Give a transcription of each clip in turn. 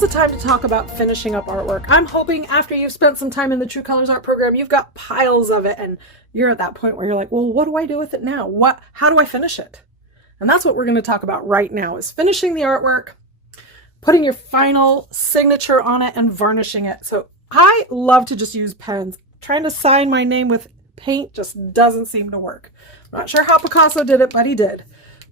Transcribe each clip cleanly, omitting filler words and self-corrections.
Now's the time to talk about finishing up artwork. I'm hoping after you've spent some time in the True Colors art program, you've got piles of it and you're at that point where you're like, well, what do I do with it now? How do I finish it? And that's what we're going to talk about right now, is finishing the artwork, putting your final signature on it, and varnishing it. So I love to just use pens. Trying to sign my name with paint just doesn't seem to work. I'm not sure how Picasso did it, but he did.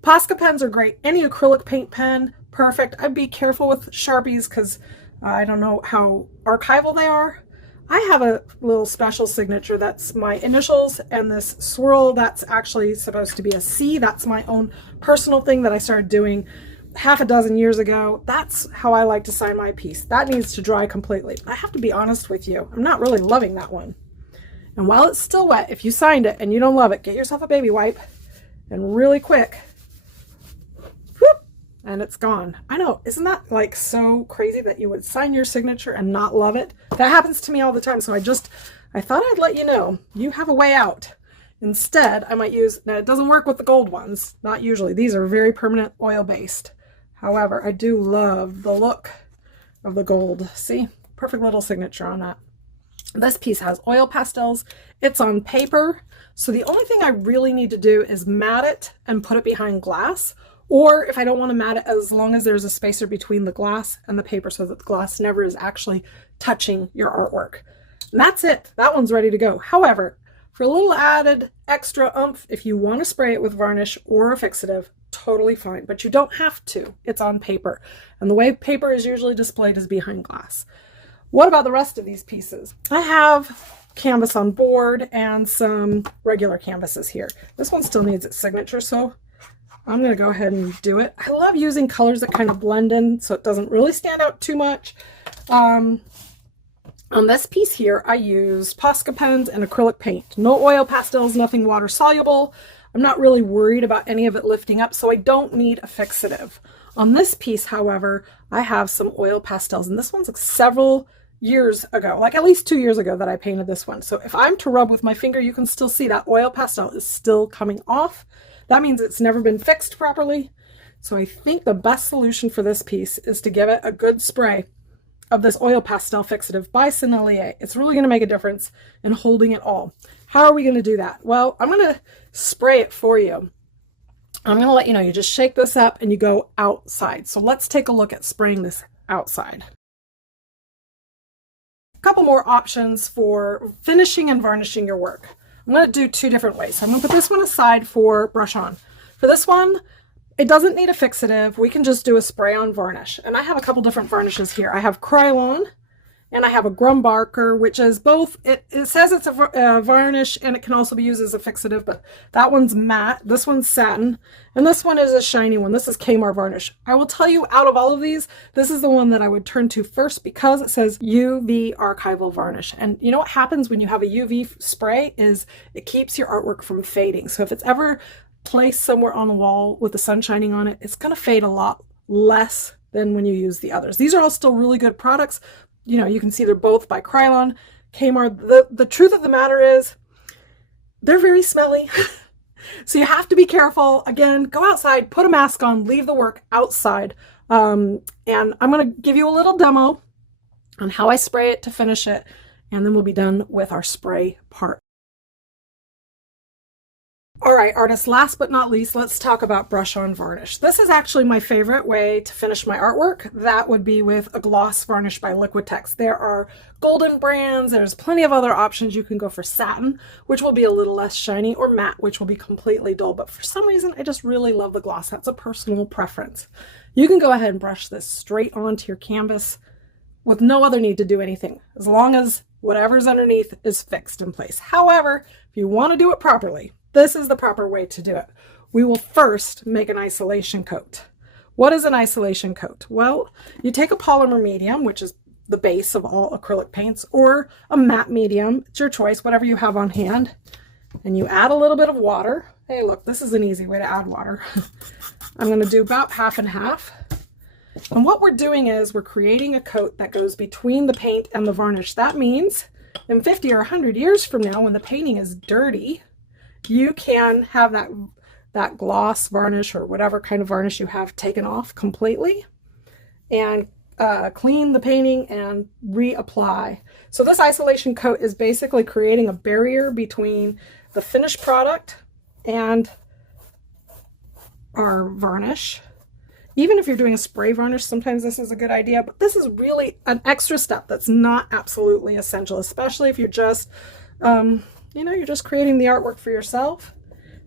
Posca pens are great. Any acrylic paint pen, perfect. I'd be careful with Sharpies because I don't know how archival they are. I have a little special signature that's my initials, and this swirl that's actually supposed to be a C. That's my own personal thing that I started doing half a dozen years ago. That's how I like to sign my piece. That needs to dry completely. I have to be honest with you, I'm not really loving that one. And while it's still wet, if you signed it and you don't love it, get yourself a baby wipe and really quick, whoop, and it's gone. I know, isn't that like so crazy that you would sign your signature and not love it? That happens to me all the time. So I thought I'd let you know, you have a way out. Instead, I might use, now it doesn't work with the gold ones, not usually. These are very permanent oil-based. However, I do love the look of the gold. See, perfect little signature on that. This piece has oil pastels. It's on paper. So the only thing I really need to do is mat it and put it behind glass. Or if I don't want to mat it, as long as there's a spacer between the glass and the paper so that the glass never is actually touching your artwork. And that's it. That one's ready to go. However, for a little added extra oomph, if you want to spray it with varnish or a fixative, totally fine, but you don't have to. It's on paper. And the way paper is usually displayed is behind glass. What about the rest of these pieces? I have canvas on board and some regular canvases here. This one still needs its signature, so I'm going to go ahead and do it. I love using colors that kind of blend in so it doesn't really stand out too much. On this piece here, I used Posca pens and acrylic paint. No oil pastels, nothing water soluble. I'm not really worried about any of it lifting up, so I don't need a fixative. On this piece, however, I have some oil pastels, and this one's like several years ago, like at least 2 years ago that I painted this one. So if I'm to rub with my finger, you can still see that oil pastel is still coming off. That means it's never been fixed properly. So I think the best solution for this piece is to give it a good spray of this oil pastel fixative by Smelly. It's really going to make a difference in holding it all. How are we going to do that? Well, I'm going to spray it for you. I'm going to let you know, you just shake this up and you go outside. So let's take a look at spraying this outside. A couple more options for finishing and varnishing your work. I'm going to do two different ways. So I'm going to put this one aside for brush on. For this one, it doesn't need a fixative. We can just do a spray on varnish. And I have a couple different varnishes here. I have Krylon and I have a Grumbarker, which is both, it says it's a varnish and it can also be used as a fixative, but that one's matte, this one's satin, and this one is a shiny one. This is Kmart varnish. I will tell you, out of all of these, this is the one that I would turn to first because it says UV archival varnish. And you know what happens when you have a UV spray is it keeps your artwork from fading. So if it's ever placed somewhere on the wall with the sun shining on it, it's going to fade a lot less than when you use the others. These are all still really good products. You know, you can see they're both by Krylon, Kmart. The truth of the matter is they're very smelly. So you have to be careful. Again, go outside, put a mask on, leave the work outside. And I'm going to give you a little demo on how I spray it to finish it. And then we'll be done with our spray part. All right, artists, last but not least, let's talk about brush on varnish. This is actually my favorite way to finish my artwork. That would be with a gloss varnish by Liquitex. There are golden brands, there's plenty of other options. You can go for satin, which will be a little less shiny, or matte, which will be completely dull. But for some reason, I just really love the gloss. That's a personal preference. You can go ahead and brush this straight onto your canvas with no other need to do anything, as long as whatever's underneath is fixed in place. However, if you want to do it properly, this is the proper way to do it. We will first make an isolation coat. What is an isolation coat? Well, you take a polymer medium, which is the base of all acrylic paints, or a matte medium. It's your choice, whatever you have on hand. And you add a little bit of water. Hey, look, this is an easy way to add water. I'm going to do about half and half. And what we're doing is we're creating a coat that goes between the paint and the varnish. That means in 50 or 100 years from now, when the painting is dirty, you can have that gloss varnish or whatever kind of varnish you have taken off completely and clean the painting and reapply. So this isolation coat is basically creating a barrier between the finished product and our varnish. Even if you're doing a spray varnish, sometimes this is a good idea, but this is really an extra step that's not absolutely essential, especially if you're just, you're just creating the artwork for yourself.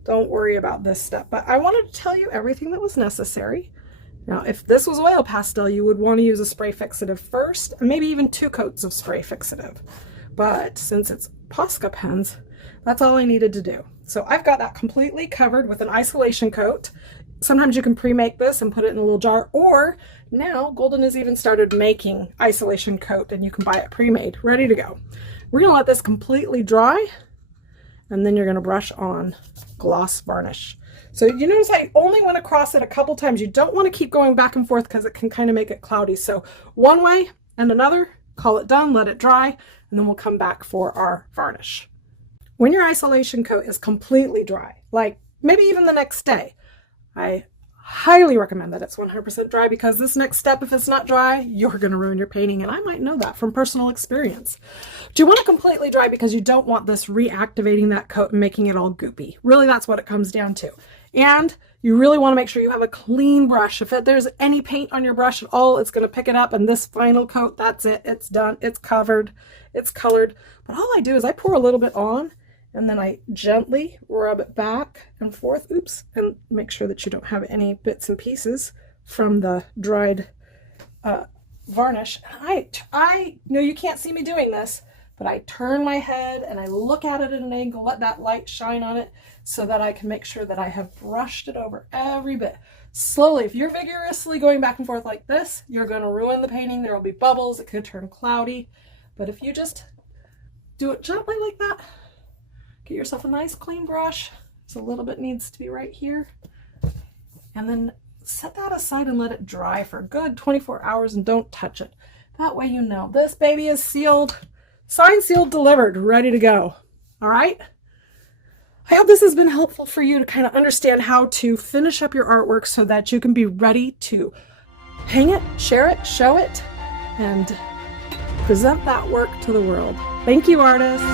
Don't worry about this step, but I wanted to tell you everything that was necessary. Now, if this was oil pastel, you would want to use a spray fixative first, and maybe even 2 coats of spray fixative. But since it's Posca pens, that's all I needed to do. So I've got that completely covered with an isolation coat. Sometimes you can pre-make this and put it in a little jar, or now Golden has even started making isolation coat and you can buy it pre-made, ready to go. We're gonna let this completely dry, and then you're gonna brush on gloss varnish. So you notice I only went across it a couple times. You don't want to keep going back and forth because it can kind of make it cloudy. So one way and another, call it done, let it dry, and then we'll come back for our varnish. When your isolation coat is completely dry, like maybe even the next day, I highly recommend that it's 100% dry, because this next step, if it's not dry, you're going to ruin your painting, and I might know that from personal experience. But you want it completely dry because you don't want this reactivating that coat and making it all goopy. Really, that's what it comes down to. And you really want to make sure you have a clean brush. If there's any paint on your brush at all, it's going to pick it up, and this final coat, that's it. It's done. It's covered. It's colored. But all I do is I pour a little bit on, and then I gently rub it back and forth, and make sure that you don't have any bits and pieces from the dried varnish. And I know you can't see me doing this, but I turn my head and I look at it at an angle, let that light shine on it so that I can make sure that I have brushed it over every bit. Slowly, if you're vigorously going back and forth like this, you're going to ruin the painting. There will be bubbles. It could turn cloudy. But if you just do it gently like that, get yourself a nice clean brush. So a little bit needs to be right here. And then set that aside and let it dry for a good 24 hours and don't touch it. That way you know this baby is sealed, signed, sealed, delivered, ready to go. All right? I hope this has been helpful for you to kind of understand how to finish up your artwork so that you can be ready to hang it, share it, show it, and present that work to the world. Thank you, artists.